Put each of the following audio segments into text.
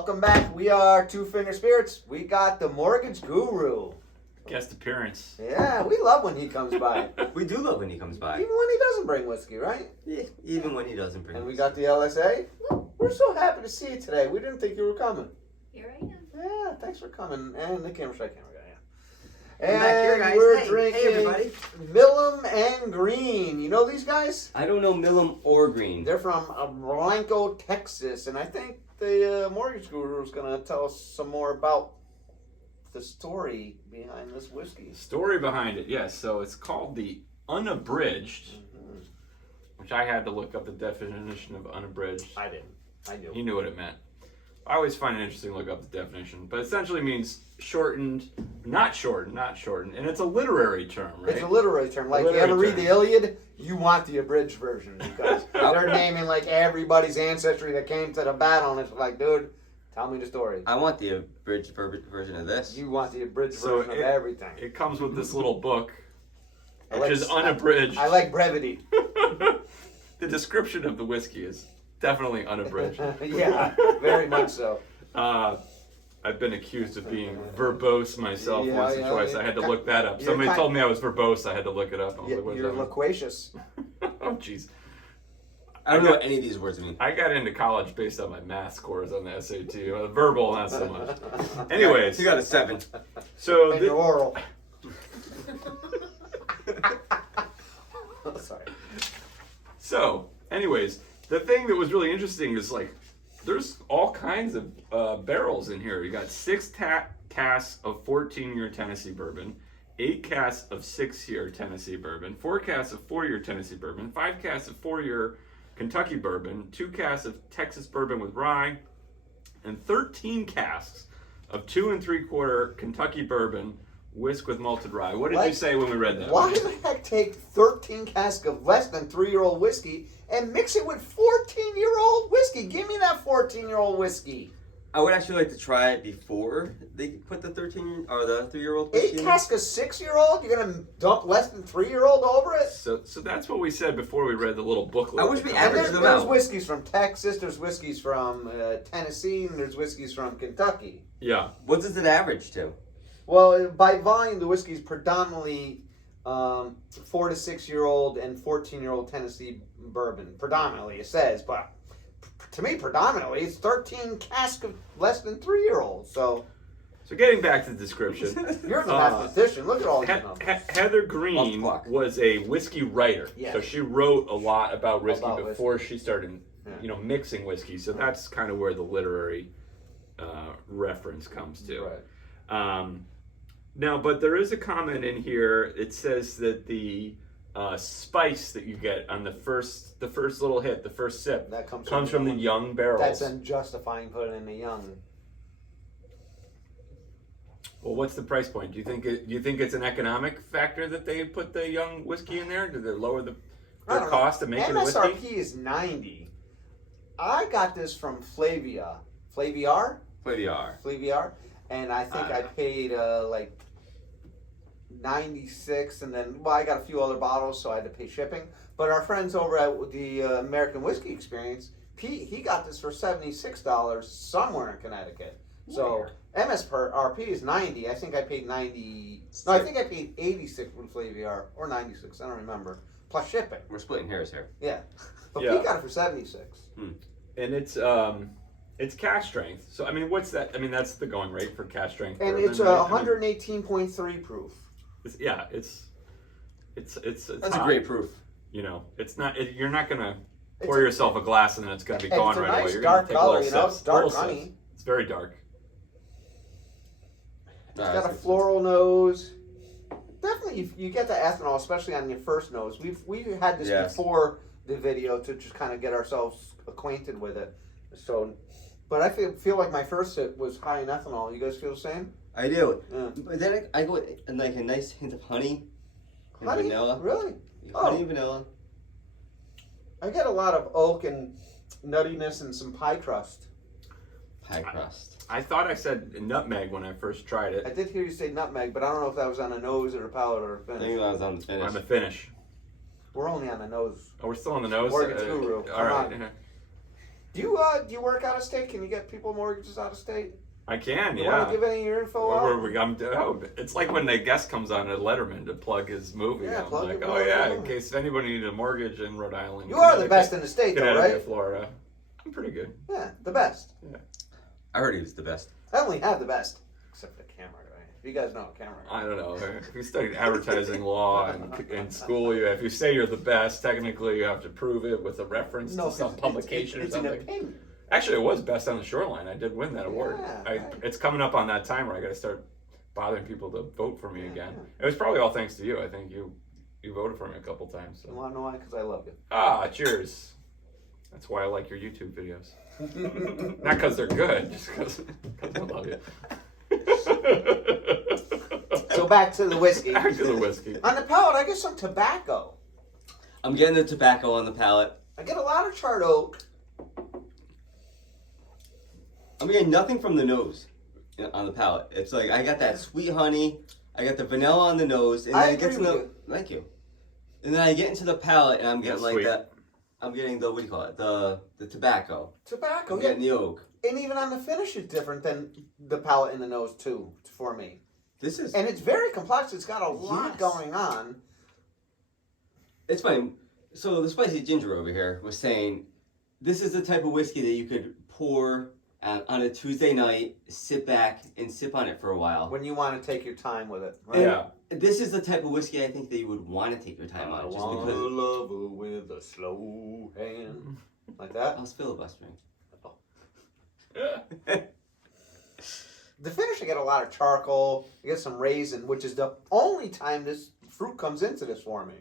Welcome back. We are Two Finger Spirits. We got the Mortgage Guru. Guest appearance. Yeah, we love when he comes by. We do love when he comes by. Even when he doesn't bring whiskey, right? Yeah, even when he doesn't bring And we whiskey. got the LSA. We're so happy to see you today. We didn't think you were coming. Here I am. Yeah, thanks for coming. And the camera guy, yeah. I'm back here, And guys. we're Hey, drinking everybody. Milam and Greene. You know these guys? I don't know Milam or Green. They're from Blanco, Texas. And I think the Mortgage Guru is going to tell us some more about the story behind this whiskey. Story behind it, yes. So it's called the Unabridged, which I had to look up the definition of unabridged. I didn't. I knew. You knew what it meant. I always find it interesting to look up the definition, but essentially means shortened, not shortened, and it's a literary term, right? It's a literary term. Like, you Literary ever read term. the Iliad? You want the abridged version because they're naming like everybody's ancestry that came to the battle, and it's like, dude, tell me the story. I want the abridged version of this. You want the abridged So version of everything. It comes with this little book, I which like- is unabridged. I like brevity. The description of the whiskey is definitely unabridged. Yeah, very much so. I've been accused of being verbose myself Yeah, once or yeah, twice. yeah. I had to look that up. You're Somebody kind- told me I was verbose. I had to look it up. I was like, what does You're that mean? loquacious. Oh, jeez. I don't know what any of these words mean. I got into college based on my math scores on the SAT. Verbal, not so much. Anyways, You got a 7. so And your oral. Sorry. anyways, the thing that was really interesting is like, there's all kinds of barrels in here. You got 6 casks of 14-year Tennessee Bourbon, 8 casks of 6-year Tennessee Bourbon, 4 casks of 4-year Tennessee Bourbon, 5 casks of 4-year Kentucky Bourbon, 2 casks of Texas Bourbon with rye, and 13 casks of 2 3/4 Kentucky Bourbon whisked with malted rye. What did you say when we read that? Why the heck take 13 casks of less than 3-year-old whiskey and mix it with 14-year-old whiskey? Give me that 14-year-old whiskey. I would actually like to try it before they put the 13 or the 3-year-old whiskey 8 in. casks of 6-year-old? You're going to dump less than 3-year-old over it? So that's what we said before we read the little booklet. I wish we And averaged them there's out. whiskeys from Texas, there's whiskeys from Tennessee, and there's whiskeys from Kentucky. Yeah. What does it average to? Well, by volume, the whiskey's predominantly 4 to 6-year-old and 14-year-old Tennessee bourbon. Predominantly, it says, but to me, predominantly, it's 13 casks of less than 3-year-olds. So getting back to the description, you're the mathematician. Look at all these numbers. Heather Green Off the clock. was a whiskey writer, Yeah. so she wrote a lot about whiskey About before she started, Yeah. mixing whiskey. So that's kind of where the literary reference comes to. Right. Now, but there is a comment in here. It says that the spice that you get on the first little hit, the first sip, That comes from the young barrels. That's them justifying putting in the young. Well, what's the price point? Do you think it's an economic factor that they put the young whiskey in there? Do they lower their cost of making the whiskey? MSRP is $90. I got this from Flaviar, and I think I paid like $96, and then I got a few other bottles, so I had to pay shipping. But our friends over at the American Whiskey Experience, Pete, he got this for $76 somewhere in Connecticut. So MSRP is $90. I think I paid $90. No, I think I paid $86 with Flaviar, or $96. I don't remember. Plus shipping. We're splitting hairs here. Yeah, but Yeah. Pete got it for $76. And it's cask strength. So I mean, what's that? I mean, that's the going rate for cask strength. And bourbon, it's right? I mean, 118.3 proof. it's That's a high. great proof. It's not. You're not gonna It's pour a- yourself a glass and then it's gonna be And gone it's a right nice away. You're dark gonna take color, a you little know, sip. it's dark Little honey. sips. It's very dark. It's got a floral nose. Definitely, you get the ethanol, especially on your first nose. We've had this Yes. before the video to just kind of get ourselves acquainted with it. So, but I feel like my first sip was high in ethanol. You guys feel the same? I do. Yeah. But then I go with like a nice hint of honey and Honey? vanilla. Really? Honey Oh. and vanilla. I get a lot of oak and nuttiness and some pie crust. Pie crust. I thought I said nutmeg when I first tried I it. did hear you say nutmeg, but I don't know if that was on the nose or the palate or the I think finish. that was on the finish. I'm a finish. We're only on the nose. Oh, we're still on the nose. Mortgage Guru, All come right. on. Do you work out of state? Can you get people mortgages out of state? I can, You yeah. want to give any of your info out? It's like when the guest comes on at Letterman to plug his movie. Yeah, I'm plug like, your oh movie. yeah, in case anybody needed a mortgage in Rhode Island. You are the best in the state, though, Connecticut, right? Florida. I'm pretty good. Yeah, the best. Yeah. I heard he was the best. I only have the best, except for the camera guy. If you guys know a camera guy. I don't know. If you studied advertising law in school, if you say you're the best, technically you have to prove it with a reference to some publication it's or something. an opinion. Actually, it was best on the shoreline. I did win that award. Yeah, right. It's coming up on that time where I got to start bothering people to vote for me again. yeah. It was probably all thanks to you. I think you voted for me a couple times. You So. want to know why? Because I love you. Ah, cheers. That's why I like your YouTube videos. Not because they're good, just because I love you. So back to the whiskey. Back to the whiskey. On the palate, I get some tobacco. I'm getting the tobacco on the palate. I get a lot of charred oak. I'm getting nothing from the nose on the palate. It's like I got that sweet honey. I got the vanilla on the nose, and then I it gets agree into with you. thank you. And then I get into the palate, and I'm getting like sweet. that. I'm getting the what do you call it? The tobacco. Tobacco, I'm yeah. getting the oak. And even on the finish, it's different than the palate in the nose, too, for me. This is. And it's very complex. It's got a lot Yes. going on. It's funny. So the spicy ginger over here was saying, this is the type of whiskey that you could pour on a Tuesday night, sit back and sip on it for a while. When you want to take your time with it. Right? Yeah. This is the type of whiskey I think that you would want to take your time I on, just want because a lover with a slow hand. Like that? I was filibustering. The finish, I get a lot of charcoal. I get some raisin, which is the only time this fruit comes into this for me.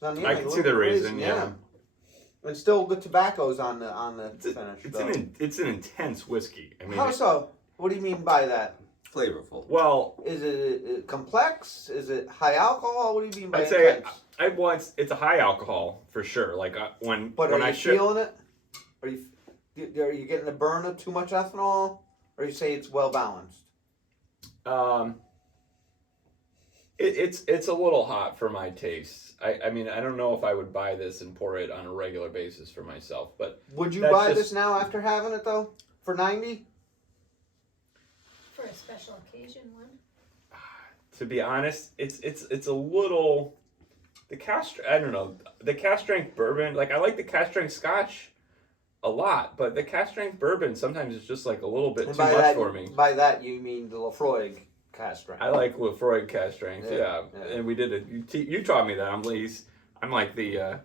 So on the I end, can a see little the raisin, yeah. yeah. And still the tobacco's on the finish. It's an intense whiskey. I mean, How so? What do you mean by that? Flavorful. well, Is it complex? Is it high alcohol? What do you mean by I'd say intense? it's a high alcohol for sure. Like when But when are I you ship, feeling it? Are you getting the burn of too much ethanol? Or you say it's well balanced? it's a little hot for my taste. I mean, I don't know if I would buy this and pour it on a regular basis for myself, but Would you That's buy just- this now after having it though? For 90? For a special occasion one. to be honest, it's a little the cask. I don't know, the cask strength bourbon. Like I like the cask strength Scotch a lot, but the cask strength bourbon sometimes is just like a little bit And too much for me. By that you mean the Lafroig cask strength. I like Lafroig cask strength, Yeah, yeah. yeah. And we did it. You taught me that. I'm like the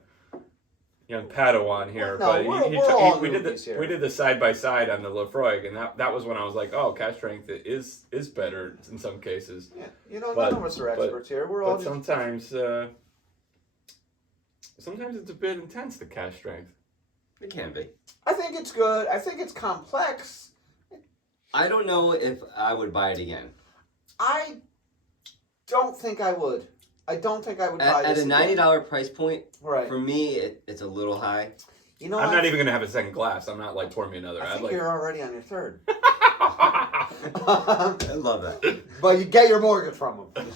young Padawan here, Well, no, but we're all we did newbies here. the side by side on the Lafroig, and that was when I was like, oh, cask strength is better in some cases. Yeah, you know, But- none of us are experts here. We're all But just sometimes it's a bit intense, the cask strength. It can be. I think it's good. I think it's complex. I don't know if I would buy it again. I don't think I would. I don't think I would buy At this a $90 price point, Right. for me, it's a little high. You know, I'm not even gonna have a second glass. I'm not like pour me another. I I'd think like. you're already on your third. I love that. But you get your mortgage from them.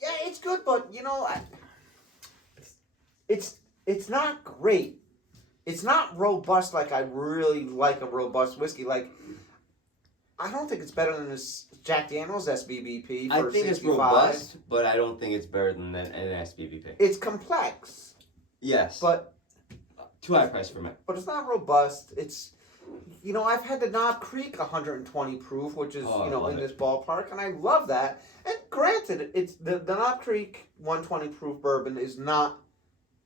Yeah, it's good, but you know, it's not great. It's not robust like I really like a robust whiskey. Like, I don't think it's better than this Jack Daniel's SBBP for I think 65. it's robust, but I don't think it's better than an SBBP. It's complex, Yes. but Too high price for me. it's not robust. It's, you know, I've had the Knob Creek 120 proof, which is, Oh, you know, I in love this ballpark, and I love that. And granted, it's the Knob Creek 120 proof bourbon is not,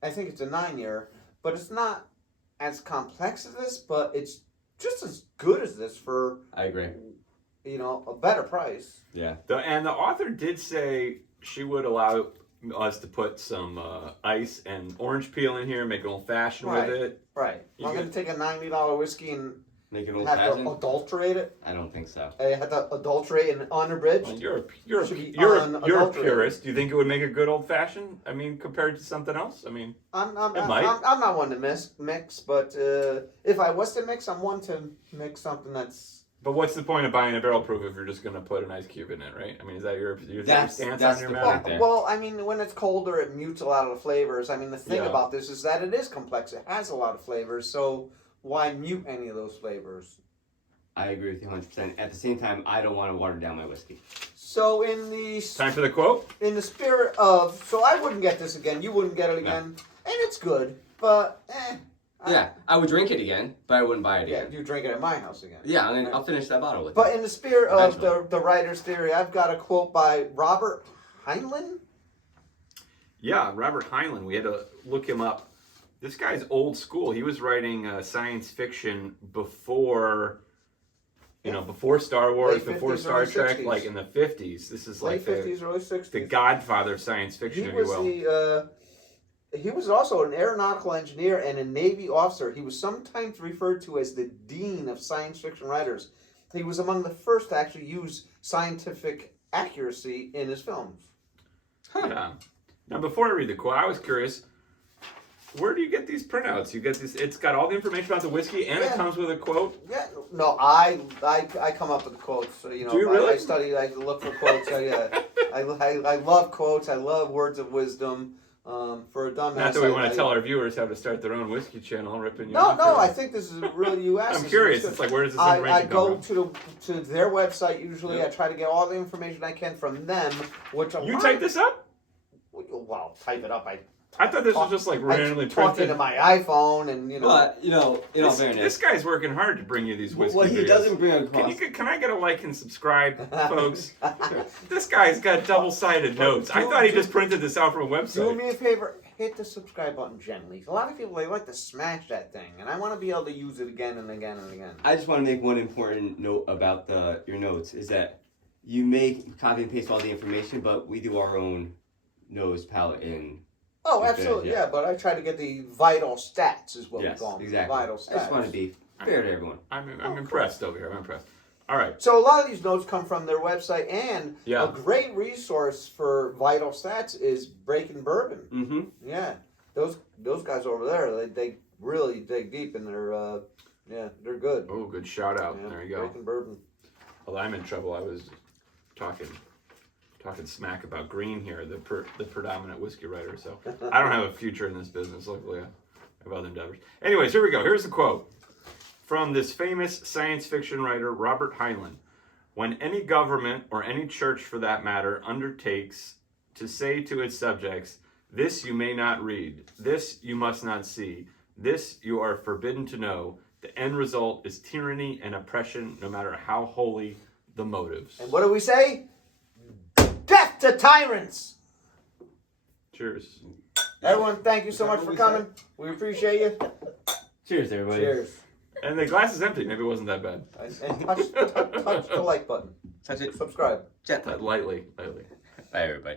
I think it's a 9-year, but it's not as complex as this, but it's just as good as this for, I agree. you know, a better price. Yeah. And the author did say she would allow us to put some ice and orange peel in here, make an old fashioned Right. with it. Right. You I'm going to take a $90 whiskey and Make it old have to fashioned? adulterate it. I don't think so. I have to adulterate and unabridged. Well, Should be you're a unadulterated. purist. Do you think it would make a good old fashioned? I mean, compared to something else? I mean, I'm might. not one to mix, but if I was to mix, I'm one to mix something that's But what's the point of buying a barrel proof if you're just going to put an ice cube in it, right? I mean, is that your That's stance the on your point matter? there. Well, I mean, when it's colder, it mutes a lot of the flavors. I mean, the thing Yeah. about this is that it is complex. It has a lot of flavors, so why mute any of those flavors? I agree with you 100%. At the same time, I don't want to water down my whiskey. So in the Time for the quote? spirit of, so I wouldn't get this again. You wouldn't get it again, and it's good, but Yeah, I would drink it again, but I wouldn't buy it yeah, again. you drink it at my house again. Yeah, I'll finish that bottle with But it. in the spirit of Eventually. the writer's theory, I've got a quote by Robert Heinlein. Yeah, Robert Heinlein. We had to look him up. This guy's old school. He was writing science fiction before, before Star Wars, Late before 50s, Star early Trek, 60s. like in the 50s. This is Late like 50s, early 60s. the godfather of science fiction, He if you was will. he was also an aeronautical engineer and a Navy officer. He was sometimes referred to as the dean of science fiction writers. He was among the first to actually use scientific accuracy in his films. Yeah. Now, before I read the quote, I was curious. Where do you get these printouts? You get this. It's got all the information about the whiskey, and it Yeah. comes with a quote. Yeah, no, I come up with quotes. So, Do you really? I study. I look for quotes. I love quotes. I love words of wisdom. For a dumbass. Not that we want I- to tell our viewers how to start their own whiskey channel, ripping you No, off. no, I think this is really U.S. I'm curious. It's like, where does this information I come go from? to their website usually. Yep. I try to get all the information I can from them. Which a You lot- type this up? Well, type it up. I thought this was Talk- just like I randomly talk printed. into my iPhone and But, in all This fairness, guy's working hard to bring you these whiskey what he videos. doesn't bring Can, across... can I get a like and subscribe, folks? This guy's got double-sided notes. I do- thought he do- just printed this out from a Do website. me a favor, hit the subscribe button gently. A lot of people they like to smash that thing, and I want to be able to use it again and again and again. I just want to make one important note about your notes, is that you may copy and paste all the information, but we do our own nose, palate, and... Oh, Okay, absolutely, yeah. yeah. But I try to get the vital stats, is what Yes, we call them. exactly. Vital stats. I just want to be fair to everyone. I'm impressed over here. I'm impressed. All right. So a lot of these notes come from their website, and Yeah. a great resource for vital stats is Breaking Bourbon. Mm-hmm. Yeah, those guys over there, they really dig deep in their they're good. Oh, good shout out. Yeah, There you go. Breaking Bourbon. Well, I'm in trouble. I was talking smack about Green here, the predominant whiskey writer. So I don't have a future in this business. Luckily, I have other endeavors. Anyways, here we go. Here's the quote from this famous science fiction writer, Robert Heinlein. When any government, or any church for that matter, undertakes to say to its subjects, "This you may not read, this you must not see, this you are forbidden to know," the end result is tyranny and oppression, no matter how holy the motives. And what do we say? Death to tyrants! Cheers. Everyone, thank you so Is that much for what we coming. We appreciate you. Cheers, everybody. Cheers. And the glass is empty. Maybe it wasn't that bad. And touch the like button. Touch it Subscribe. gently. Lightly. Bye, everybody.